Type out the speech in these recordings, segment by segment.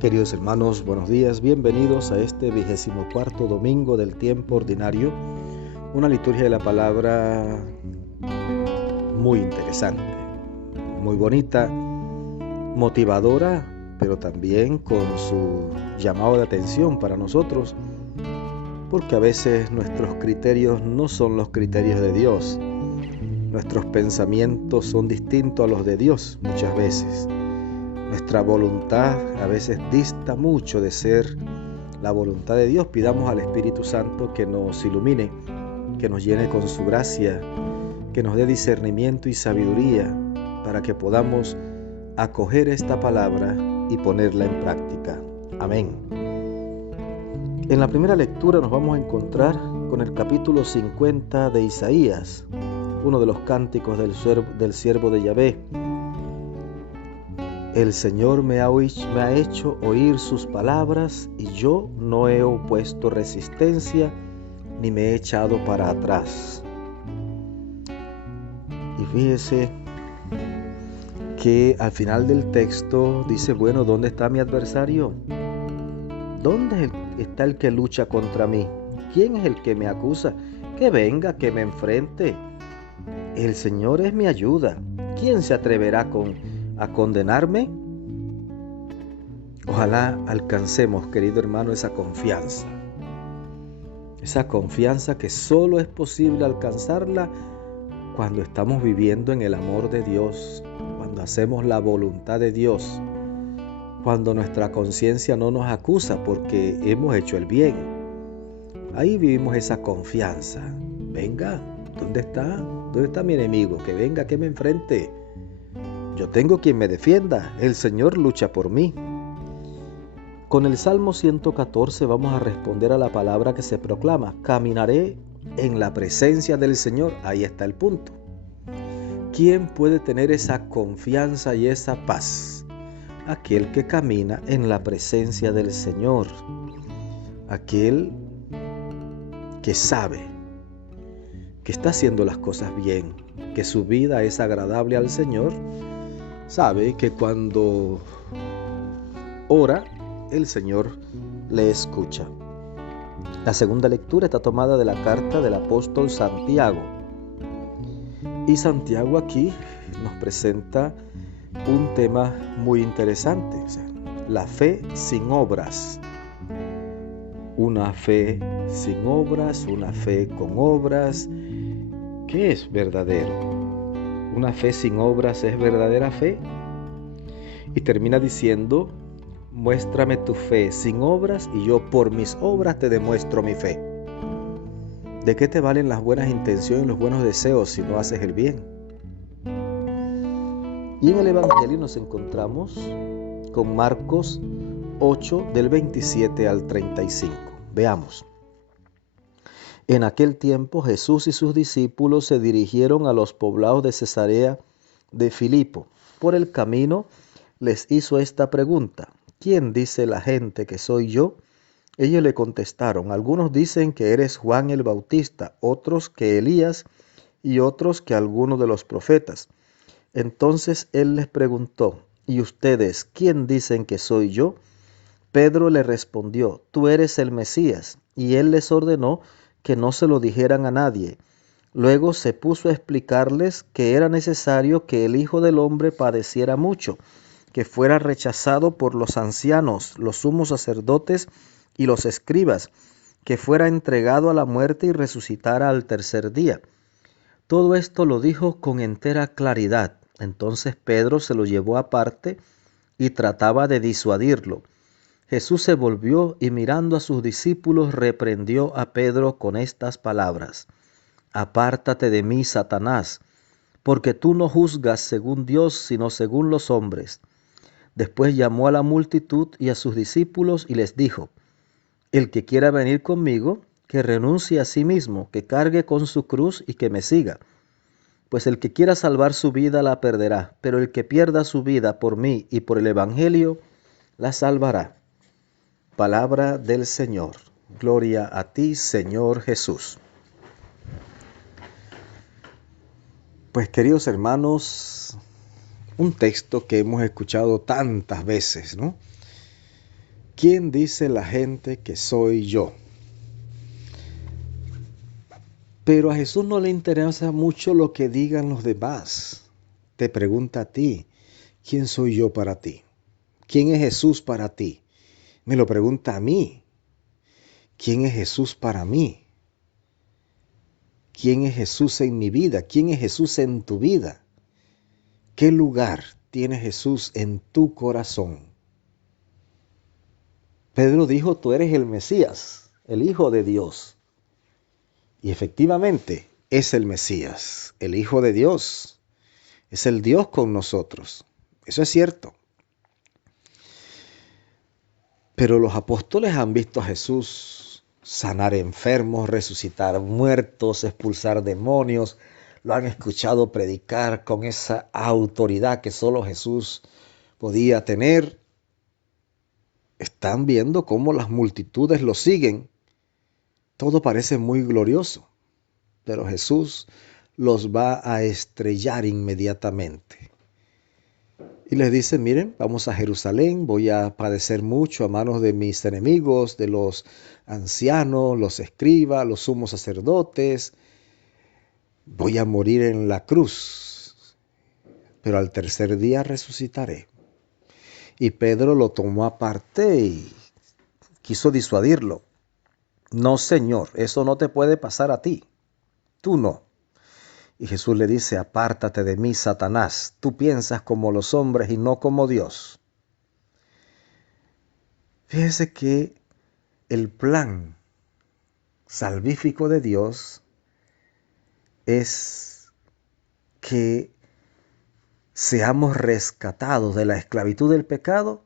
Queridos hermanos, buenos días, bienvenidos a este 24º domingo del tiempo ordinario, una liturgia de la palabra muy interesante, muy bonita, motivadora, pero también con su llamado de atención para nosotros, porque a veces nuestros criterios no son los criterios de Dios, nuestros pensamientos son distintos a los de Dios muchas veces. Nuestra voluntad a veces dista mucho de ser la voluntad de Dios. Pidamos al Espíritu Santo que nos ilumine, que nos llene con su gracia, que nos dé discernimiento y sabiduría para que podamos acoger esta palabra y ponerla en práctica. Amén. En la primera lectura nos vamos a encontrar con el capítulo 50 de Isaías, uno de los cánticos del siervo de Yahvé. El Señor me ha hecho oír sus palabras y yo no he opuesto resistencia ni me he echado para atrás. Y fíjese que al final del texto dice, bueno, ¿dónde está mi adversario? ¿Dónde está el que lucha contra mí? ¿Quién es el que me acusa? Que venga, que me enfrente. El Señor es mi ayuda. ¿Quién se atreverá a condenarme? Ojalá alcancemos, querido hermano, esa confianza que solo es posible alcanzarla cuando estamos viviendo en el amor de Dios, cuando hacemos la voluntad de Dios, cuando nuestra conciencia no nos acusa porque hemos hecho el bien. Ahí vivimos esa confianza. Venga, ¿dónde está? ¿Dónde está mi enemigo? Que venga, que me enfrente. Yo tengo quien me defienda. El Señor lucha por mí. Con el Salmo 114 vamos a responder a la palabra que se proclama. Caminaré en la presencia del Señor. Ahí está el punto. ¿Quién puede tener esa confianza y esa paz? Aquel que camina en la presencia del Señor. Aquel que sabe que está haciendo las cosas bien, que su vida es agradable al Señor. Sabe que cuando ora, el Señor le escucha. La segunda lectura está tomada de la carta del apóstol Santiago. Y Santiago aquí nos presenta un tema muy interesante, la fe sin obras. Una fe sin obras, una fe con obras. ¿Qué es verdadero? ¿Una fe sin obras es verdadera fe? Y termina diciendo, muéstrame tu fe sin obras y yo por mis obras te demuestro mi fe. ¿De qué te valen las buenas intenciones y los buenos deseos si no haces el bien? Y en el Evangelio nos encontramos con Marcos 8 del 27 al 35. Veamos. En aquel tiempo Jesús y sus discípulos se dirigieron a los poblados de Cesarea de Filipo. Por el camino les hizo esta pregunta: ¿quién dice la gente que soy yo? Ellos le contestaron: algunos dicen que eres Juan el Bautista, otros que Elías y otros que alguno de los profetas. Entonces él les preguntó: ¿y ustedes quién dicen que soy yo? Pedro le respondió: tú eres el Mesías. Y él les ordenó que no se lo dijeran a nadie. Luego se puso a explicarles que era necesario que el Hijo del Hombre padeciera mucho, que fuera rechazado por los ancianos, los sumos sacerdotes y los escribas, que fuera entregado a la muerte y resucitara al tercer día. Todo esto lo dijo con entera claridad. Entonces Pedro se lo llevó aparte y trataba de disuadirlo. Jesús se volvió y mirando a sus discípulos reprendió a Pedro con estas palabras: apártate de mí, Satanás, porque tú no juzgas según Dios, sino según los hombres. Después llamó a la multitud y a sus discípulos y les dijo: el que quiera venir conmigo, que renuncie a sí mismo, que cargue con su cruz y que me siga. Pues el que quiera salvar su vida la perderá, pero el que pierda su vida por mí y por el Evangelio la salvará. Palabra del Señor. Gloria a ti, Señor Jesús. Pues, queridos hermanos, un texto que hemos escuchado tantas veces, ¿no? ¿quién dice la gente que soy yo? Pero a Jesús no le interesa mucho lo que digan los demás. Te pregunta a ti, ¿quién soy yo para ti? ¿Quién es Jesús para ti? Me lo pregunta a mí. ¿Quién es Jesús para mí? ¿Quién es Jesús en mi vida? ¿Quién es Jesús en tu vida? ¿Qué lugar tiene Jesús en tu corazón? Pedro dijo, tú eres el Mesías, el Hijo de Dios. Y efectivamente es el Mesías, el Hijo de Dios. Es el Dios con nosotros. Eso es cierto. Pero los apóstoles han visto a Jesús sanar enfermos, resucitar muertos, expulsar demonios. Lo han escuchado predicar con esa autoridad que solo Jesús podía tener. Están viendo cómo las multitudes lo siguen. Todo parece muy glorioso, pero Jesús los va a estrellar inmediatamente. Y les dice, miren, vamos a Jerusalén, voy a padecer mucho a manos de mis enemigos, de los ancianos, los escribas, los sumos sacerdotes. Voy a morir en la cruz, pero al tercer día resucitaré. Y Pedro lo tomó aparte y quiso disuadirlo. No, Señor, eso no te puede pasar a ti. Tú no. Y Jesús le dice, apártate de mí, Satanás. Tú piensas como los hombres y no como Dios. Fíjese que el plan salvífico de Dios es que seamos rescatados de la esclavitud del pecado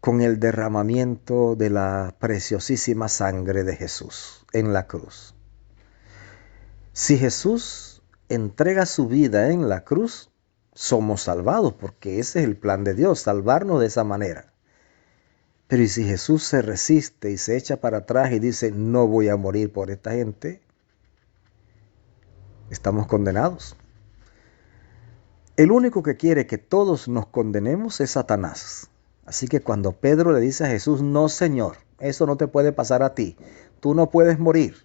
con el derramamiento de la preciosísima sangre de Jesús en la cruz. Si Jesús entrega su vida en la cruz, somos salvados, porque ese es el plan de Dios, salvarnos de esa manera. Pero ¿y si Jesús se resiste y se echa para atrás y dice, no voy a morir por esta gente? Estamos condenados. El único que quiere que todos nos condenemos es Satanás. Así que cuando Pedro le dice a Jesús, no, Señor, eso no te puede pasar a ti, tú no puedes morir.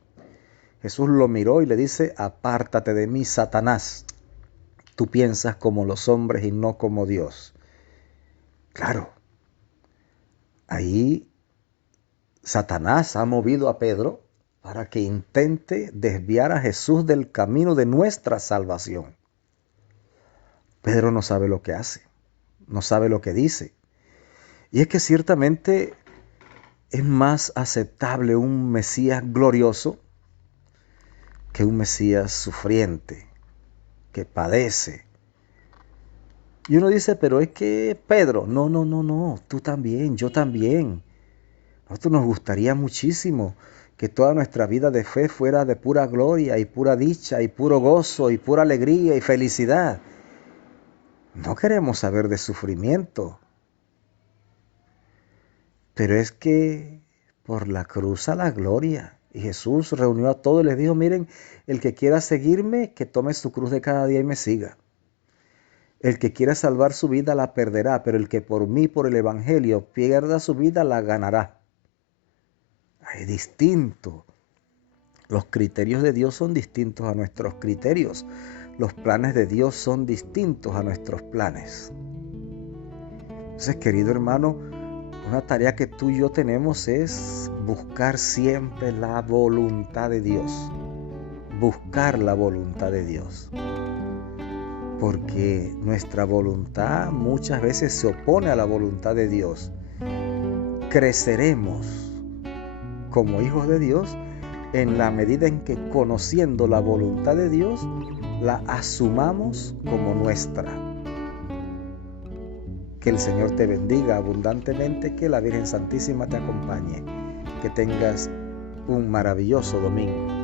Jesús lo miró y le dice, apártate de mí, Satanás. Tú piensas como los hombres y no como Dios. Claro, ahí Satanás ha movido a Pedro para que intente desviar a Jesús del camino de nuestra salvación. Pedro no sabe lo que hace, no sabe lo que dice. Y es que ciertamente es más aceptable un Mesías glorioso que un Mesías sufriente, que padece. Y uno dice, pero es que Pedro, no, tú también, yo también. A nosotros nos gustaría muchísimo que toda nuestra vida de fe fuera de pura gloria y pura dicha y puro gozo y pura alegría y felicidad. No queremos saber de sufrimiento. Pero es que por la cruz a la gloria. Y Jesús reunió a todos y les dijo, miren, el que quiera seguirme, que tome su cruz de cada día y me siga. El que quiera salvar su vida la perderá, pero el que por mí, por el evangelio, pierda su vida la ganará. Es distinto. Los criterios de Dios son distintos a nuestros criterios. Los planes de Dios son distintos a nuestros planes. Entonces, querido hermano, una tarea que tú y yo tenemos es buscar siempre la voluntad de Dios. Buscar la voluntad de Dios. Porque nuestra voluntad muchas veces se opone a la voluntad de Dios. Creceremos como hijos de Dios en la medida en que, conociendo la voluntad de Dios, la asumamos como nuestra. Que el Señor te bendiga abundantemente, que la Virgen Santísima te acompañe, que tengas un maravilloso domingo.